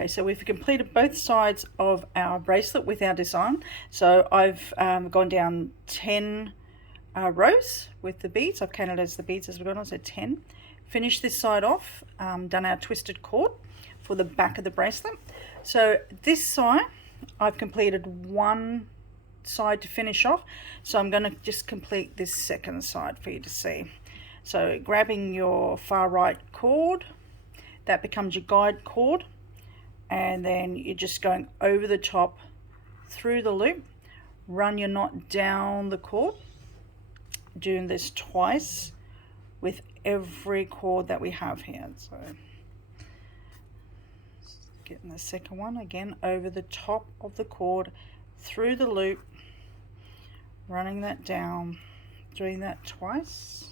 Okay, so we've completed both sides of our bracelet with our design. So I've gone down 10 rows with the beads. I've counted as the beads as we've gone on, so 10. Finished this side off, done our twisted cord for the back of the bracelet. So this side, I've completed one side to finish off. So I'm going to just complete this second side for you to see. So grabbing your far right cord, that becomes your guide cord, and then you're just going over the top through the loop, run your knot down the cord, doing this twice with every cord that we have here. So getting the second one again, over the top of the cord, through the loop, running that down, doing that twice.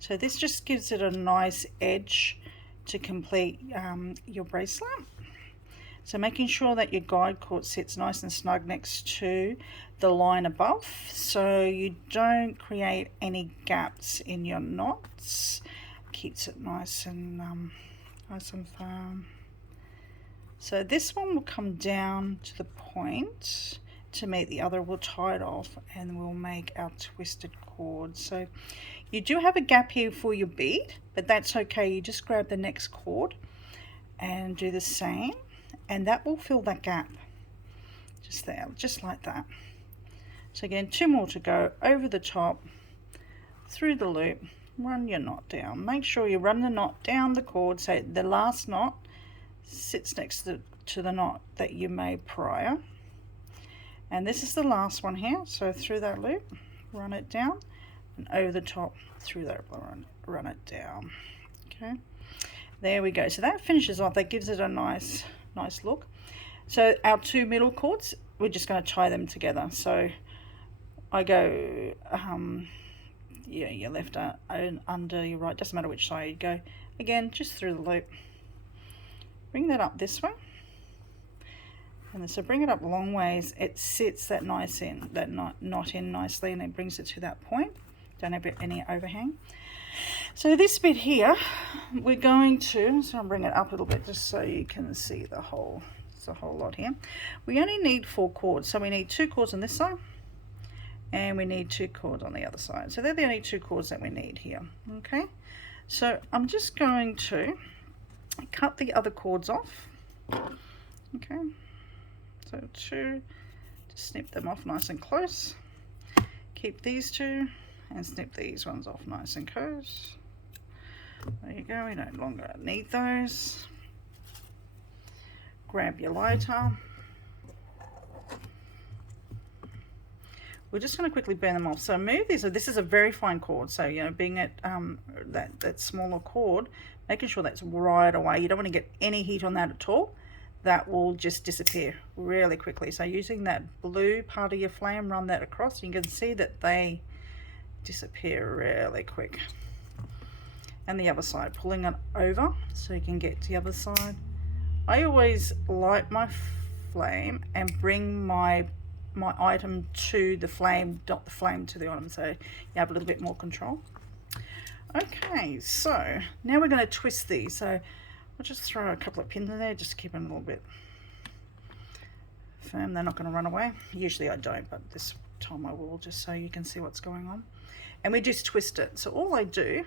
So this just gives it a nice edge to complete your bracelet. So making sure that your guide cord sits nice and snug next to the line above, so you don't create any gaps in your knots. Keeps it nice and firm. So this one will come down to the point to meet the other. We'll tie it off and we'll make our twisted cord. So you do have a gap here for your bead, but that's okay. You just grab the next cord and do the same, and that will fill that gap just there, just like that. So again, 2 more to go, over the top, through the loop, run your knot down. Make sure you run the knot down the cord so the last knot sits next to the knot that you made prior. And this is the last one here, so through that loop, run it down, and over the top, through that, run it down. Okay, there we go. So that finishes off, that gives it a nice look. So our 2 middle cords, we're just going to tie them together. So I go your left under your right, doesn't matter which side you go. Again, just through the loop, bring that up this way, and so bring it up a long ways. It sits that knot in nicely, and it brings it to that point. Don't have any overhang. So this bit here, we're going to, so I'll bring it up a little bit just so you can see the whole. It's a whole lot here. We only need 4 cords, so we need 2 cords on this side, and we need 2 cords on the other side. So they're the only 2 cords that we need here. Okay, so I'm just going to cut the other cords off. Okay, so 2, just snip them off nice and close. Keep these 2 and snip these ones off nice and close. There you go, we no longer need those. Grab your lighter. We're just going to quickly burn them off. So move these. So this is a very fine cord. So, you know, being at that smaller cord, making sure that's right away. You don't want to get any heat on that at all. That will just disappear really quickly. So using that blue part of your flame, run that across. You can see that they disappear really quick. And the other side, pulling it over so you can get to the other side. I always light my flame and bring my item to the flame, not the flame to the item, so you have a little bit more control. Okay, so now we're going to twist these. So I'll just throw a couple of pins in there, just to keep them a little bit firm. They're not going to run away. Usually I don't, but this time I will, just so you can see what's going on. And we just twist it. So all I do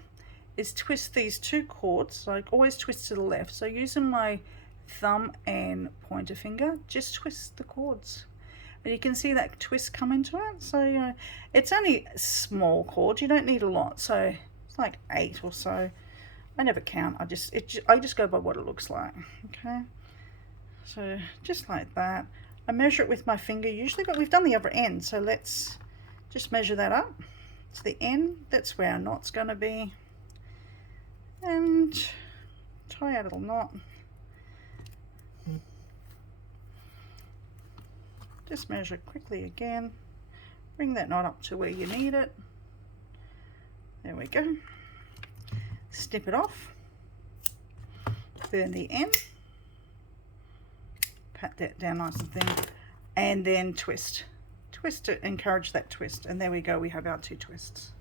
is twist these 2 cords. So I always twist to the left. So using my thumb and pointer finger, just twist the cords. And you can see that twist come into it. So, you know, it's only small cords. You don't need a lot. So it's like 8 or so. I never count. I just go by what it looks like. Okay. So just like that. I measure it with my finger usually, but we've done the other end. So let's just measure that up. It's the end. That's where our knot's going to be. And tie our little knot. Just measure it quickly again. Bring that knot up to where you need it. There we go. Snip it off. Burn the end. Pat that down nice and thin. And then twist. Twist it, encourage that twist. And there we go, we have our 2 twists.